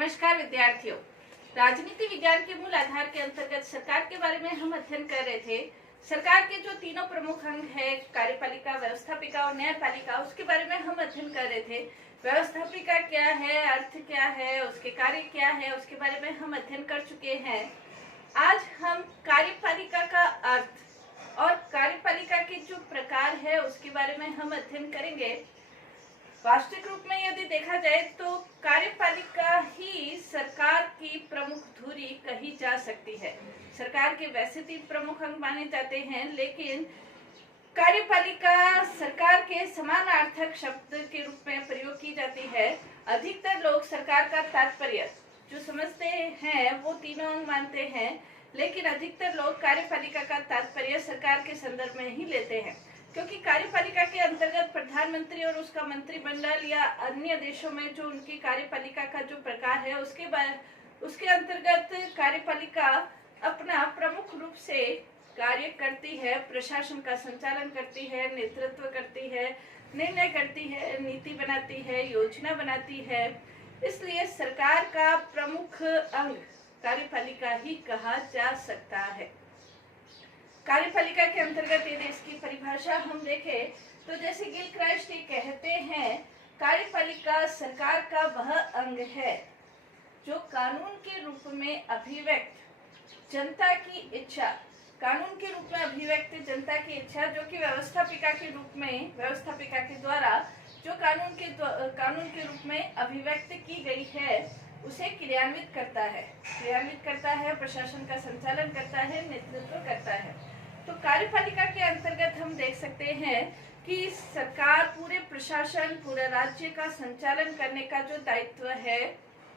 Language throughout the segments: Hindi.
नमस्कार विद्यार्थियों। राजनीति विज्ञान के मूल आधार के अंतर्गत सरकार के बारे में हम अध्ययन कर रहे थे। सरकार के जो तीनों प्रमुख अंग है, कार्यपालिका, व्यवस्थापिका और न्यायपालिका, उसके बारे में हम अध्ययन कर रहे थे। व्यवस्थापिका क्या है, अर्थ क्या है, उसके कार्य क्या है, उसके बारे में हम अध्ययन कर चुके हैं। आज हम कार्यपालिका का अर्थ और कार्यपालिका के जो प्रकार है उसके बारे में हम अध्ययन करेंगे। वास्तविक रूप में यदि देखा जाए तो कार्यपालिका ही सरकार की प्रमुख धुरी कही जा सकती है। सरकार के वैसे 3 प्रमुख अंग माने जाते हैं, लेकिन कार्यपालिका सरकार के समानार्थक शब्द के रूप में प्रयोग की जाती है। अधिकतर लोग सरकार का तात्पर्य जो समझते हैं वो तीनों अंग मानते हैं, लेकिन अधिकतर लोग कार्यपालिका का तात्पर्य सरकार के संदर्भ में ही लेते हैं, क्योंकि कार्यपालिका के अंतर्गत प्रधानमंत्री और उसका मंत्रिमंडल या अन्य देशों में जो उनकी कार्यपालिका का जो प्रकार है उसके अंतर्गत कार्यपालिका अपना प्रमुख रूप से कार्य करती है, प्रशासन का संचालन करती है, नेतृत्व करती है, निर्णय करती है, नीति बनाती है, योजना बनाती है। इसलिए सरकार का प्रमुख अंग कार्यपालिका ही कहा जा सकता है। कार्यपालिका के अंतर्गत यदि इसकी परिभाषा हम देखें तो जैसे गिलक्राइस्ट कहते हैं, कार्यपालिका सरकार का वह अंग है जो कानून के रूप में अभिव्यक्त जनता की इच्छा, कानून के रूप में अभिव्यक्त जनता की इच्छा जो कि व्यवस्थापिका के द्वारा जो कानून के रूप में अभिव्यक्त की गई है उसे क्रियान्वित करता है, प्रशासन का संचालन करता है, नेतृत्व करता है। तो कार्यपालिका के अंतर्गत हम देख सकते हैं कि सरकार पूरे प्रशासन, पूरे राज्य का संचालन करने का जो दायित्व है,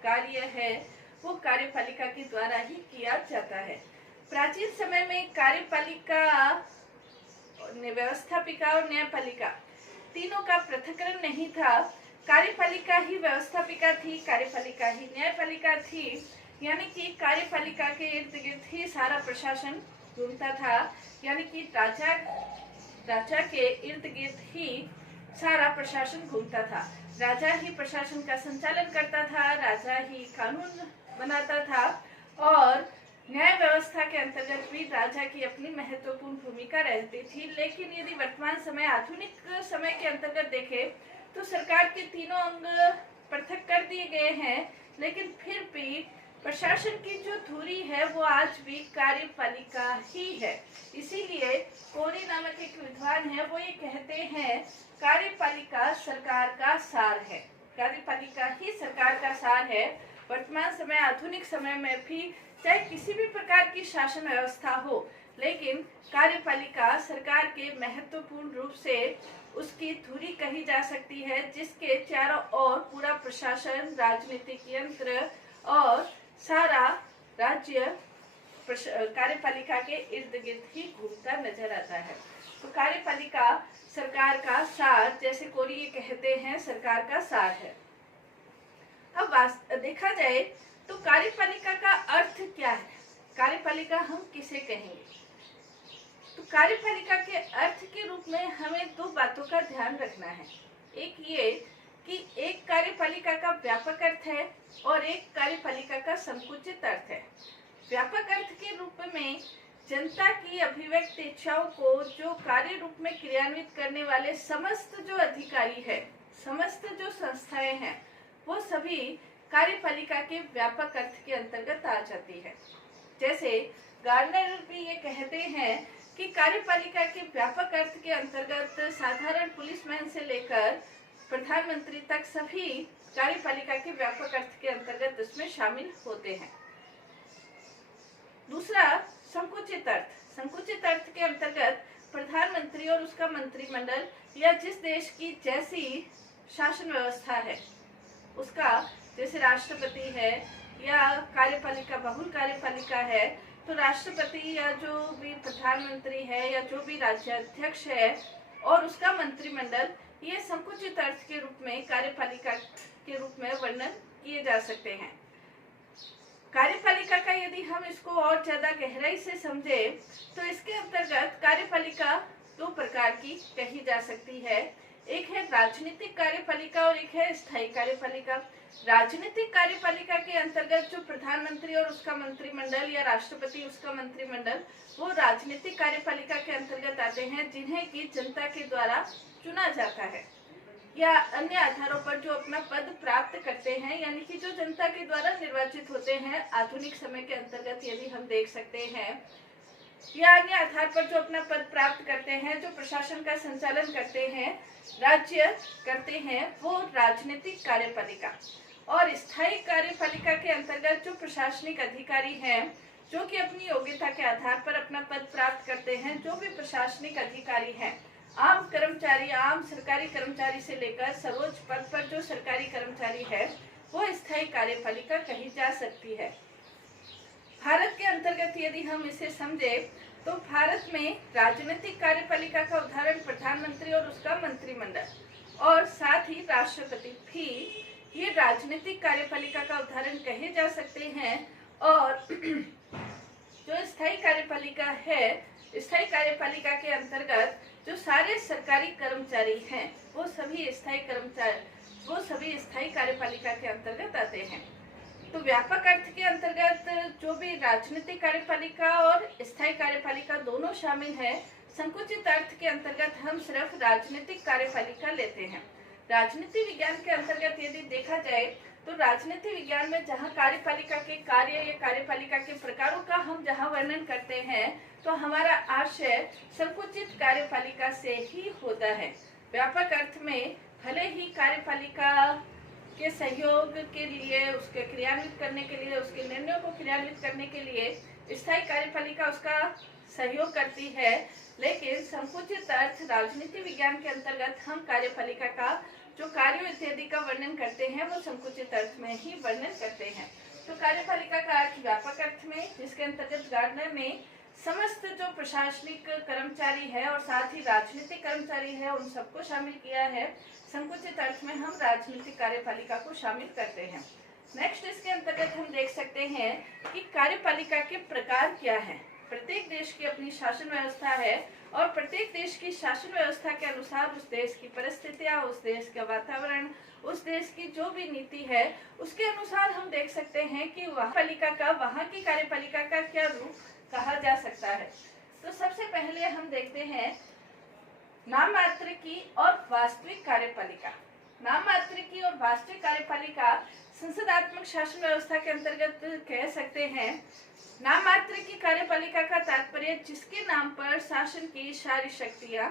कार्य है, वो कार्यपालिका के द्वारा ही किया जाता है। प्राचीन समय में कार्यपालिका, व्यवस्थापिका और न्यायपालिका तीनों का पृथक्करण नहीं था। कार्यपालिका ही व्यवस्थापिका थी, कार्यपालिका ही न्यायपालिका थी, यानी कि कार्यपालिका के इर्द गिर्द ही सारा प्रशासन घूमता था, यानी कि राजा के इर्द गिर्द ही सारा प्रशासन घूमता था। राजा ही प्रशासन का संचालन करता था, राजा ही कानून बनाता था और न्याय व्यवस्था के अंतर्गत भी राजा की अपनी महत्वपूर्ण भूमिका रहती थी। लेकिन यदि वर्तमान समय, आधुनिक समय के अंतर्गत देखें तो सरकार के तीनों अंग पृथक कर दिए गए हैं, लेकिन फिर भी प्रशासन की जो धुरी है वो आज भी कार्यपालिका ही है। इसीलिए कोरी नामक एक विद्वान है, वो ये कहते हैं कार्यपालिका सरकार का सार है। कार्यपालिका ही सरकार का सार है। वर्तमान समय, आधुनिक समय में भी चाहे किसी भी प्रकार की शासन व्यवस्था हो, लेकिन कार्यपालिका सरकार के महत्वपूर्ण रूप से उसकी धुरी कही जा सकती है, जिसके चारों ओर पूरा प्रशासन, राजनीतिक यंत्र और सारा राज्य कार्यपालिका के इर्द गिर्द ही घूमता नजर आता है। तो कार्यपालिका सरकार का सार, जैसे कोरी ये कहते हैं, सरकार का सार है। अब देखा जाए तो कार्यपालिका का अर्थ क्या है, कार्यपालिका हम किसे कहेंगे? तो कार्यपालिका के अर्थ के रूप में हमें 2 बातों का ध्यान रखना है। एक ये कि एक कार्यपालिका का व्यापक अर्थ है और एक कार्यपालिका का संकुचित अर्थ है। व्यापक अर्थ के रूप में जनता की अभिव्यक्त इच्छाओं को जो कार्य रूप में क्रियान्वित करने वाले समस्त जो अधिकारी है, समस्त जो संस्थाएं हैं, वो सभी कार्यपालिका के व्यापक अर्थ के अंतर्गत आ जाती है। जैसे गार्डनर भी ये कहते हैं कि कार्यपालिका के व्यापक अर्थ के अंतर्गत साधारण पुलिसमैन से लेकर प्रधानमंत्री तक सभी कार्यपालिका के व्यापक अर्थ के अंतर्गत इसमें शामिल होते हैं। दूसरा, संकुचित अर्थ। संकुचित अर्थ के अंतर्गत प्रधानमंत्री और उसका मंत्रिमंडल या जिस देश की जैसी शासन व्यवस्था है उसका, जैसे राष्ट्रपति है या कार्यपालिका, बहुल कार्यपालिका है, तो राष्ट्रपति या जो भी प्रधानमंत्री है या जो भी राज्याध्यक्ष है और उसका मंत्रिमंडल, ये संकुचित अर्थ के रूप में कार्यपालिका के रूप में वर्णन किए जा सकते हैं। कार्यपालिका का यदि हम इसको और ज्यादा गहराई से समझे तो इसके अंतर्गत कार्यपालिका 2 प्रकार की कही जा सकती है। एक है राजनीतिक कार्यपालिका और एक है स्थायी कार्यपालिका। राजनीतिक कार्यपालिका के अंतर्गत जो प्रधानमंत्री और उसका मंत्रिमंडल या राष्ट्रपति उसका मंत्रिमंडल, वो राजनीतिक कार्यपालिका के अंतर्गत आते हैं, जिन्हें की जनता के द्वारा चुना जाता है या अन्य आधारों पर जो अपना पद प्राप्त करते हैं, यानी कि जो जनता के द्वारा निर्वाचित होते हैं। आधुनिक समय के अंतर्गत यदि हम देख सकते हैं, या अन्य आधार पर जो अपना पद प्राप्त करते हैं, जो प्रशासन का संचालन करते हैं, राज्य करते हैं, वो राजनीतिक कार्यपालिका। और स्थायी कार्यपालिका के अंतर्गत जो प्रशासनिक अधिकारी हैं, जो कि अपनी योग्यता के आधार पर अपना पद प्राप्त करते हैं, जो भी प्रशासनिक अधिकारी हैं, आम कर्मचारी, आम सरकारी कर्मचारी से लेकर सर्वोच्च पद पर जो सरकारी कर्मचारी है, वो स्थायी कार्यपालिका कही जा सकती है। भारत के अंतर्गत यदि हम इसे समझे तो भारत में राजनीतिक कार्यपालिका का उदाहरण प्रधानमंत्री और उसका मंत्रिमंडल और साथ ही राष्ट्रपति भी ये राजनीतिक कार्यपालिका का उदाहरण कहे जा सकते हैं। और जो स्थायी कार्यपालिका है, स्थायी कार्यपालिका के अंतर्गत जो सारे सरकारी कर्मचारी हैं, वो सभी स्थायी कार्यपालिका के अंतर्गत आते हैं। तो व्यापक अर्थ के अंतर्गत जो भी राजनीतिक कार्यपालिका और स्थायी कार्यपालिका दोनों शामिल है। संकुचित अर्थ के अंतर्गत हम सिर्फ राजनीतिक कार्यपालिका लेते हैं। राजनीति विज्ञान के अंतर्गत यदि देखा जाए तो राजनीति विज्ञान में जहाँ कार्यपालिका के कार्य या कार्यपालिका के प्रकारों का हम जहाँ वर्णन करते हैं, तो हमारा आशय संकुचित कार्यपालिका से ही होता है। व्यापक अर्थ में भले ही कार्यपालिका के सहयोग के लिए, उसके क्रियान्वित करने के लिए, उसके निर्णयों को क्रियान्वित करने के लिए स्थायी कार्यपालिका उसका सहयोग करती है, लेकिन संकुचित अर्थ राजनीति विज्ञान के अंतर्गत हम कार्यपालिका का जो कार्यों इत्यादि का वर्णन करते हैं, वो संकुचित अर्थ में ही वर्णन करते हैं। तो कार्यपालिका का अर्थ व्यापक अर्थ में, जिसके अंतर्गत गार्डनर ने समस्त जो प्रशासनिक कर्मचारी है और साथ ही राजनीतिक कर्मचारी है, उन सबको शामिल किया है। संकुचित अर्थ में हम राजनीतिक कार्यपालिका को शामिल करते हैं। नेक्स्ट इसके अंतर्गत हम देख सकते हैं कि कार्यपालिका के प्रकार क्या है। प्रत्येक देश की अपनी शासन व्यवस्था है और प्रत्येक देश की शासन व्यवस्था के अनुसार उस देश की परिस्थितियां, उस देश का वातावरण, उस देश की जो भी नीति है, उसके अनुसार हम देख सकते हैं कि वहाँ की कार्यपालिका का क्या रूप कहा जा सकता है। तो सबसे पहले हम देखते हैं नाम मात्र की और वास्तविक कार्यपालिका। नाम मात्र की और वास्तविक कार्यपालिका संसदात्मक शासन व्यवस्था के अंतर्गत कह सकते हैं। नाम मात्र की कार्यपालिका का तात्पर्य जिसके नाम पर शासन की सारी शक्तियां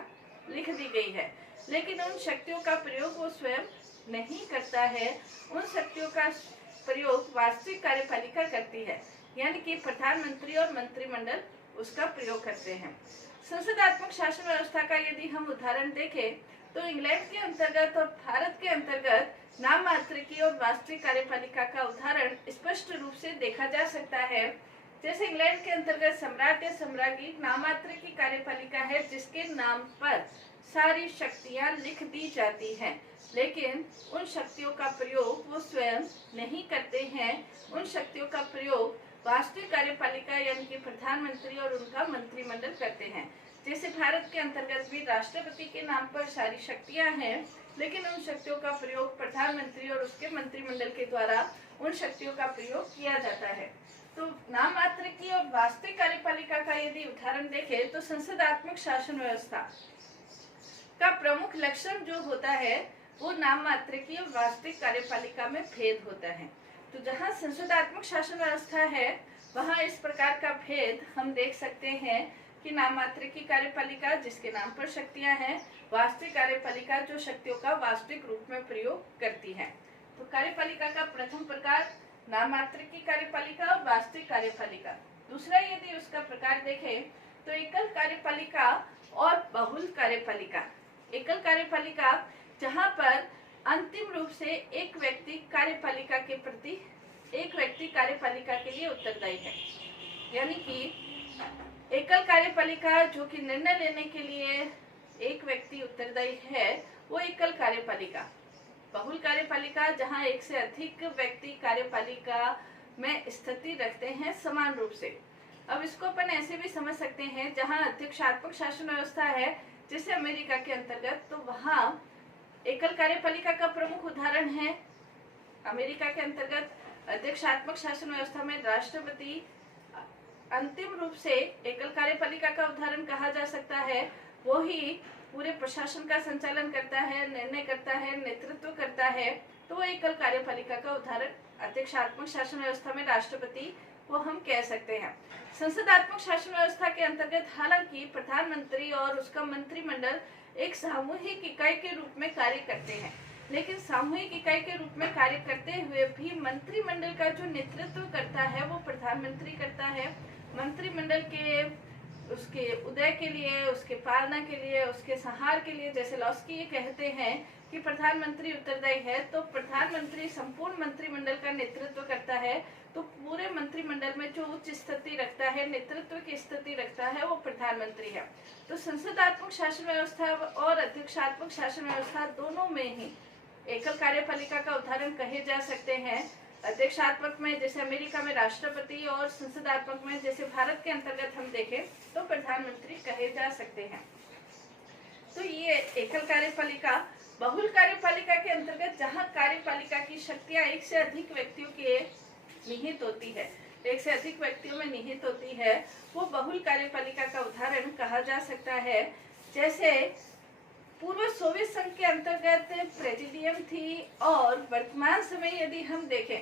लिख दी गई है, लेकिन उन शक्तियों का प्रयोग वो स्वयं नहीं करता है। उन शक्तियों का प्रयोग वास्तविक कार्यपालिका करती है, यानी कि प्रधानमंत्री और मंत्रिमंडल उसका प्रयोग करते हैं। संसदात्मक शासन व्यवस्था का यदि हम उदाहरण देखें तो इंग्लैंड के अंतर्गत और भारत के अंतर्गत नाम मात्र की और वास्तविक कार्यपालिका का उदाहरण स्पष्ट रूप से देखा जा सकता है। जैसे इंग्लैंड के अंतर्गत सम्राट या सम्राज्ञी नाम मात्र की कार्यपालिका है, जिसके नाम पर सारी शक्तियां लिख दी जाती हैं, लेकिन उन शक्तियों का प्रयोग वो स्वयं नहीं करते हैं। उन शक्तियों का प्रयोग वास्तविक कार्यपालिका यानी कि प्रधानमंत्री और उनका मंत्रिमंडल करते हैं। जैसे भारत के अंतर्गत भी राष्ट्रपति के नाम पर सारी शक्तियां हैं, लेकिन उन शक्तियों का प्रयोग प्रधानमंत्री और उसके मंत्रिमंडल के द्वारा उन शक्तियों का प्रयोग किया जाता है। तो नाम मात्र की और वास्तविक कार्यपालिका का यदि उदाहरण देखें तो संसदात्मक शासन व्यवस्था का प्रमुख लक्षण जो होता है वो नाम मात्र की और वास्तविक कार्यपालिका में भेद होता है। तो जहाँ संसदात्मक शासन व्यवस्था है, वहाँ इस प्रकार का भेद हम देख सकते हैं कि नाम मात्र की कार्यपालिका जिसके नाम पर शक्तियां हैं, वास्तविक कार्यपालिका जो शक्तियों का वास्तविक रूप में प्रयोग करती है। तो कार्यपालिका का प्रथम प्रकार नाम मात्र की कार्यपालिका और वास्तविक कार्यपालिका। दूसरा यदि उसका प्रकार देखें तो एकल कार्यपालिका और बहुल कार्यपालिका। एकल कार्यपालिका जहाँ पर अंतिम रूप से एक व्यक्ति कार्यपालिका के प्रति, एक व्यक्ति कार्यपालिका के लिए उत्तरदायी है, यानी कि एकल कार्यपालिका जो कि निर्णय लेने के लिए एक व्यक्ति उत्तरदायी है, वो एकल कार्यपालिका। बहुल कार्यपालिका जहां एक से अधिक व्यक्ति कार्यपालिका में स्थिति रखते हैं समान रूप से। अब इसको अपन ऐसे भी समझ सकते हैं, जहां अध्यक्षात्मक शासन व्यवस्था है जैसे अमेरिका के अंतर्गत, तो वहां एकल कार्यपालिका का प्रमुख उदाहरण है अमेरिका के अंतर्गत अध्यक्षात्मक शासन व्यवस्था में राष्ट्रपति अंतिम रूप से एकल कार्यपालिका का उदाहरण कहा जा सकता है। वो ही पूरे प्रशासन का संचालन करता है, निर्णय करता है, नेतृत्व करता है। तो वो एकल कार्यपालिका का उदाहरण अध्यक्षात्मक शासन व्यवस्था में राष्ट्रपति को हम कह सकते हैं। संसदात्मक शासन व्यवस्था के अंतर्गत हालांकि प्रधानमंत्री और उसका मंत्रिमंडल एक सामूहिक इकाई के रूप में कार्य करते हैं, लेकिन सामूहिक इकाई के रूप में कार्य करते हुए भी मंत्रिमंडल का जो नेतृत्व करता है वो प्रधानमंत्री करता है। मंत्रिमंडल के उसके उदय के लिए, उसके पालना के लिए, उसके संहार के लिए, जैसे लॉस्की ये कहते हैं कि प्रधानमंत्री उत्तरदायी है, तो प्रधानमंत्री संपूर्ण मंत्रिमंडल का नेतृत्व करता है। तो पूरे मंत्रिमंडल में जो उच्च स्थिति रखता है, नेतृत्व की स्थिति रखता है, वो प्रधानमंत्री है। तो संसदात्मक शासन व्यवस्था और अध्यक्षात्मक शासन व्यवस्था दोनों में ही एकल कार्यपालिका का उदाहरण कहे जा सकते हैं। अध्यक्षात्मक में जैसे अमेरिका में राष्ट्रपति और संसदात्मक में जैसे भारत के अंतर्गत हम देखें तो प्रधानमंत्री कहे जा सकते हैं। तो ये एकल कार्यपालिका। बहुल कार्यपालिका के अंतर्गत जहां कार्यपालिका की शक्तियां एक से अधिक व्यक्तियों के निहित होती है, एक से अधिक व्यक्तियों में निहित होती है, वो बहुल कार्यपालिका का उदाहरण कहा जा सकता है। जैसे पूर्व सोवियत संघ के अंतर्गत प्रेसिडियम थी और वर्तमान समय यदि हम देखें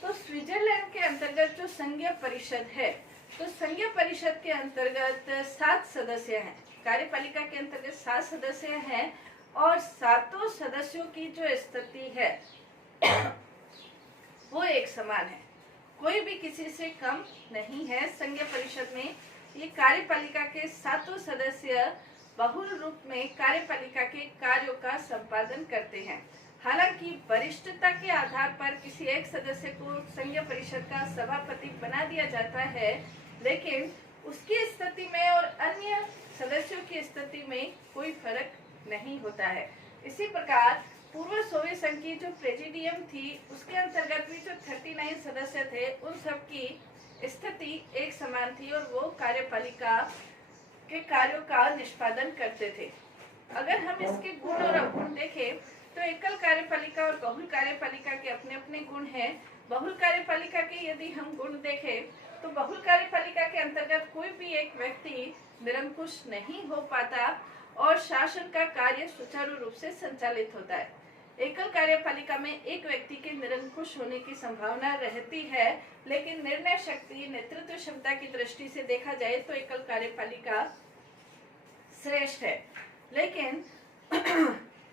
तो स्विट्जरलैंड के अंतर्गत जो संघीय परिषद है, तो संघीय परिषद के अंतर्गत 7 सदस्य हैं। कार्यपालिका के अंतर्गत 7 सदस्य हैं और 7 सदस्यों की जो स्थिति है वो एक समान है, कोई भी किसी से कम नहीं है। संघीय परिषद में ये कार्यपालिका के 7 सदस्य बहुल रूप में कार्यपालिका के कार्यों का संपादन करते हैं। हालांकि वरिष्ठता के आधार पर किसी एक सदस्य को संघीय परिषद का सभापति बना दिया जाता है, लेकिन उसकी स्थिति में और अन्य सदस्यों की स्थिति में कोई फर्क नहीं होता है। इसी प्रकार पूर्व सोवियत संघ की जो प्रेसिडियम थी उसके अंतर्गत भी जो 39 सदस्य थे, उन सब की स्थिति एक समान थी और वो कार्यपालिका के कार्यों का निष्पादन करते थे। अगर हम इसके गुण और अवगुण देखें तो एकल कार्यपालिका और बहुल कार्यपालिका के अपने अपने गुण हैं। बहुल कार्यपालिका के यदि हम गुण देखें तो बहुल कार्यपालिका के अंतर्गत कोई भी एक व्यक्ति निरंकुश नहीं हो पाता और शासन का कार्य सुचारू रूप से संचालित होता है। एकल कार्यपालिका में एक व्यक्ति के निरंकुश होने की संभावना रहती है, लेकिन निर्णय शक्ति, नेतृत्व क्षमता की दृष्टि से देखा जाए तो एकल कार्यपालिका श्रेष्ठ है। लेकिन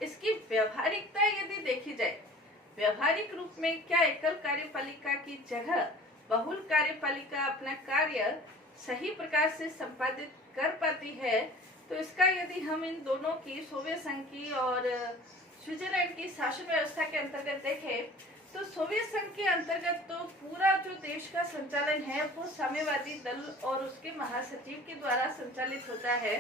इसकी व्यवहारिकता यदि देखी जाए, व्यवहारिक रूप में क्या एकल कार्यपालिका की जगह बहुल कार्यपालिका अपना कार्य सही प्रकार से संपादित कर पाती है? तो इसका यदि हम इन दोनों की, सोवियत संघ की और स्विट्जरलैंड की शासन व्यवस्था के अंतर्गत देखें तो सोवियत संघ के अंतर्गत तो पूरा जो देश का संचालन है वो साम्यवादी दल और उसके महासचिव के द्वारा संचालित होता है।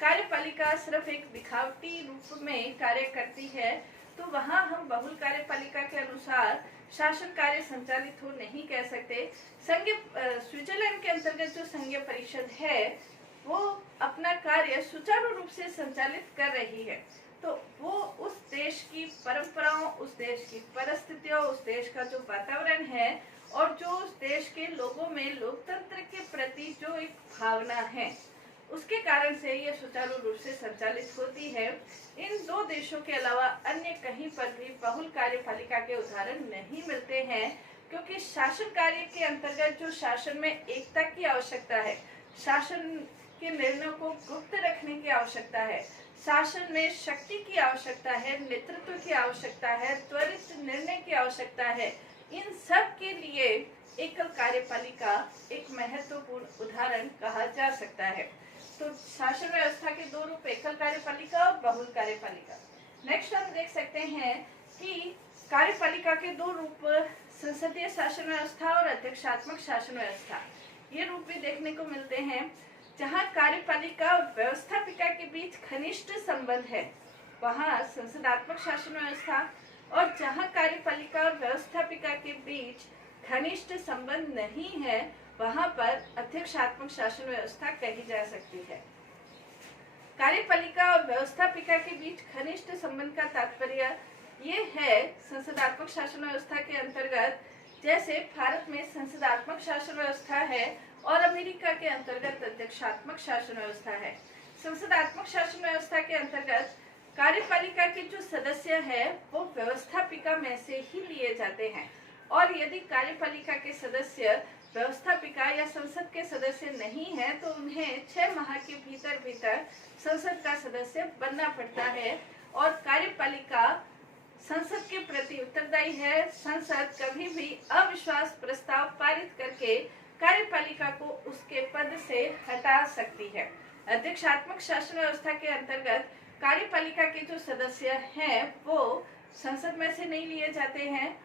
कार्यपालिका सिर्फ एक दिखावटी रूप में कार्य करती है, तो वहाँ हम बहुल कार्यपालिका के अनुसार शासन कार्य संचालित हो नहीं कह सकते। संघीय स्विट्जरलैंड के अंतर्गत जो संघीय परिषद है वो अपना कार्य सुचारू रूप से संचालित कर रही है, तो वो उस देश की परंपराओं, उस देश की परिस्थितियों, उस देश का जो वातावरण है और जो उस देश के लोगों में लोकतंत्र के प्रति जो एक भावना है, उसके कारण से ये सुचारू रूप से संचालित होती है। इन 2 देशों के अलावा अन्य कहीं पर भी बहुल कार्यपालिका के उदाहरण नहीं मिलते हैं, क्योंकि शासन कार्य के अंतर्गत जो शासन में एकता की आवश्यकता है, शासन के निर्णयों को गुप्त रखने की आवश्यकता है, शासन में शक्ति की आवश्यकता है, नेतृत्व की आवश्यकता है, त्वरित निर्णय की आवश्यकता है। इन सब के लिए एकल कार्यपालिका एक महत्वपूर्ण उदाहरण कहा जा सकता है। तो शासन व्यवस्था के 2 रूप, एकल कार्यपालिका और बहुल कार्यपालिका। नेक्स्ट हम देख सकते हैं कि कार्यपालिका के 2 रूप, संसदीय शासन व्यवस्था और अध्यक्षात्मक शासन व्यवस्था, ये रूप भी देखने को मिलते हैं। जहाँ कार्यपालिका और व्यवस्थापिका के बीच घनिष्ठ संबंध है वहाँ संसदात्मक शासन व्यवस्था, और जहाँ कार्यपालिका और व्यवस्थापिका के बीच घनिष्ठ संबंध नहीं है वहाँ पर अध्यक्षात्मक शासन व्यवस्था कही जा सकती है। कार्यपालिका और व्यवस्थापिका के बीच घनिष्ठ संबंध का तात्पर्य ये है संसदात्मक शासन व्यवस्था के अंतर्गत। जैसे भारत में संसदात्मक शासन व्यवस्था है और अमेरिका के अंतर्गत अध्यक्षात्मक शासन व्यवस्था है। संसदात्मक शासन व्यवस्था के अंतर्गत कार्यपालिका के जो सदस्य है वो व्यवस्थापिका में से ही लिए जाते हैं, और यदि कार्यपालिका के सदस्य व्यवस्थापिका या संसद के सदस्य नहीं है तो उन्हें 6 माह के भीतर संसद का सदस्य बनना पड़ता है। और कार्यपालिका संसद के प्रति उत्तरदायी है। संसद कभी भी अविश्वास प्रस्ताव पारित करके कार्यपालिका को उसके पद से हटा सकती है। अध्यक्षात्मक शासन व्यवस्था के अंतर्गत कार्यपालिका के जो सदस्य हैं वो संसद में से नहीं लिए जाते हैं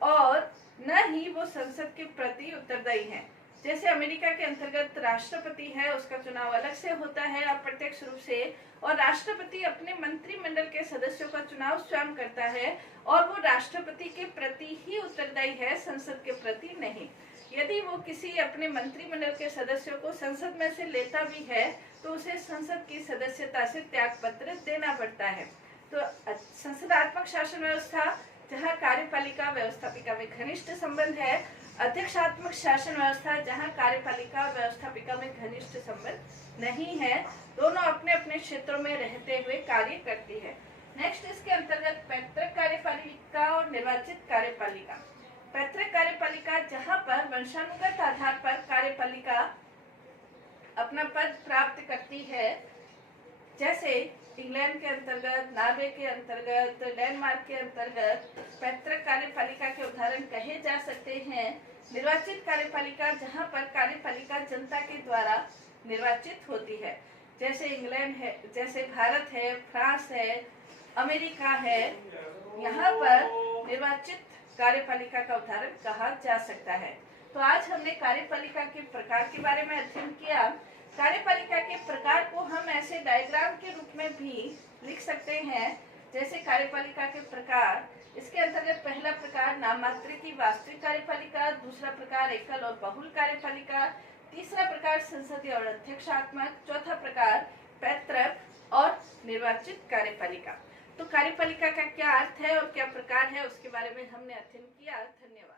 और न ही वो संसद के प्रति उत्तरदायी हैं। जैसे अमेरिका के अंतर्गत राष्ट्रपति है, उसका चुनाव अलग से होता है अप्रत्यक्ष रूप से, और राष्ट्रपति अपने मंत्रिमंडल के सदस्यों का चुनाव स्वयं करता है और वो राष्ट्रपति के प्रति ही उत्तरदायी है, संसद के प्रति नहीं। यदि वो किसी अपने मंत्रिमंडल के सदस्यों को संसद में से लेता भी है तो उसे संसद की सदस्यता से त्याग पत्र देना पड़ता है। तो संसदात्मक शासन व्यवस्था जहाँ कार्यपालिका व्यवस्थापिका में घनिष्ठ संबंध है, अध्यक्षात्मक शासन व्यवस्था जहाँ कार्यपालिका व्यवस्थापिका में घनिष्ठ संबंध नहीं है, दोनों अपने अपने क्षेत्रों में रहते हुए कार्य करती है। नेक्स्ट इसके अंतर्गत पैतृक कार्यपालिका और निर्वाचित कार्यपालिका। पैतृक कार्यपालिका जहाँ पर वंशानुगत आधार पर कार्यपालिका अपना पद प्राप्त करती है, जैसे इंग्लैंड के अंतर्गत, नॉर्वे के अंतर्गत, डेनमार्क के अंतर्गत पैतृक कार्यपालिका के उदाहरण कहे जा सकते हैं। निर्वाचित कार्यपालिका जहाँ पर कार्यपालिका जनता के द्वारा निर्वाचित होती है, जैसे इंग्लैंड है, जैसे भारत है, फ्रांस है, अमेरिका है, यहाँ पर निर्वाचित कार्यपालिका का उदाहरण कहा जा सकता है। तो आज हमने कार्यपालिका के प्रकार के बारे में अध्ययन किया। कार्यपालिका के प्रकार को हम ऐसे डायग्राम के रूप में भी लिख सकते हैं, जैसे कार्यपालिका के प्रकार। इसके अंतर्गत पहला प्रकार नाममात्र की वास्तविक कार्यपालिका, दूसरा प्रकार एकल और बहुल कार्यपालिका, तीसरा प्रकार संसदीय और अध्यक्षात्मक, चौथा प्रकार पैतृक और निर्वाचित कार्यपालिका। तो कार्यपालिका का क्या अर्थ है और क्या प्रकार है उसके बारे में हमने अध्ययन किया। धन्यवाद।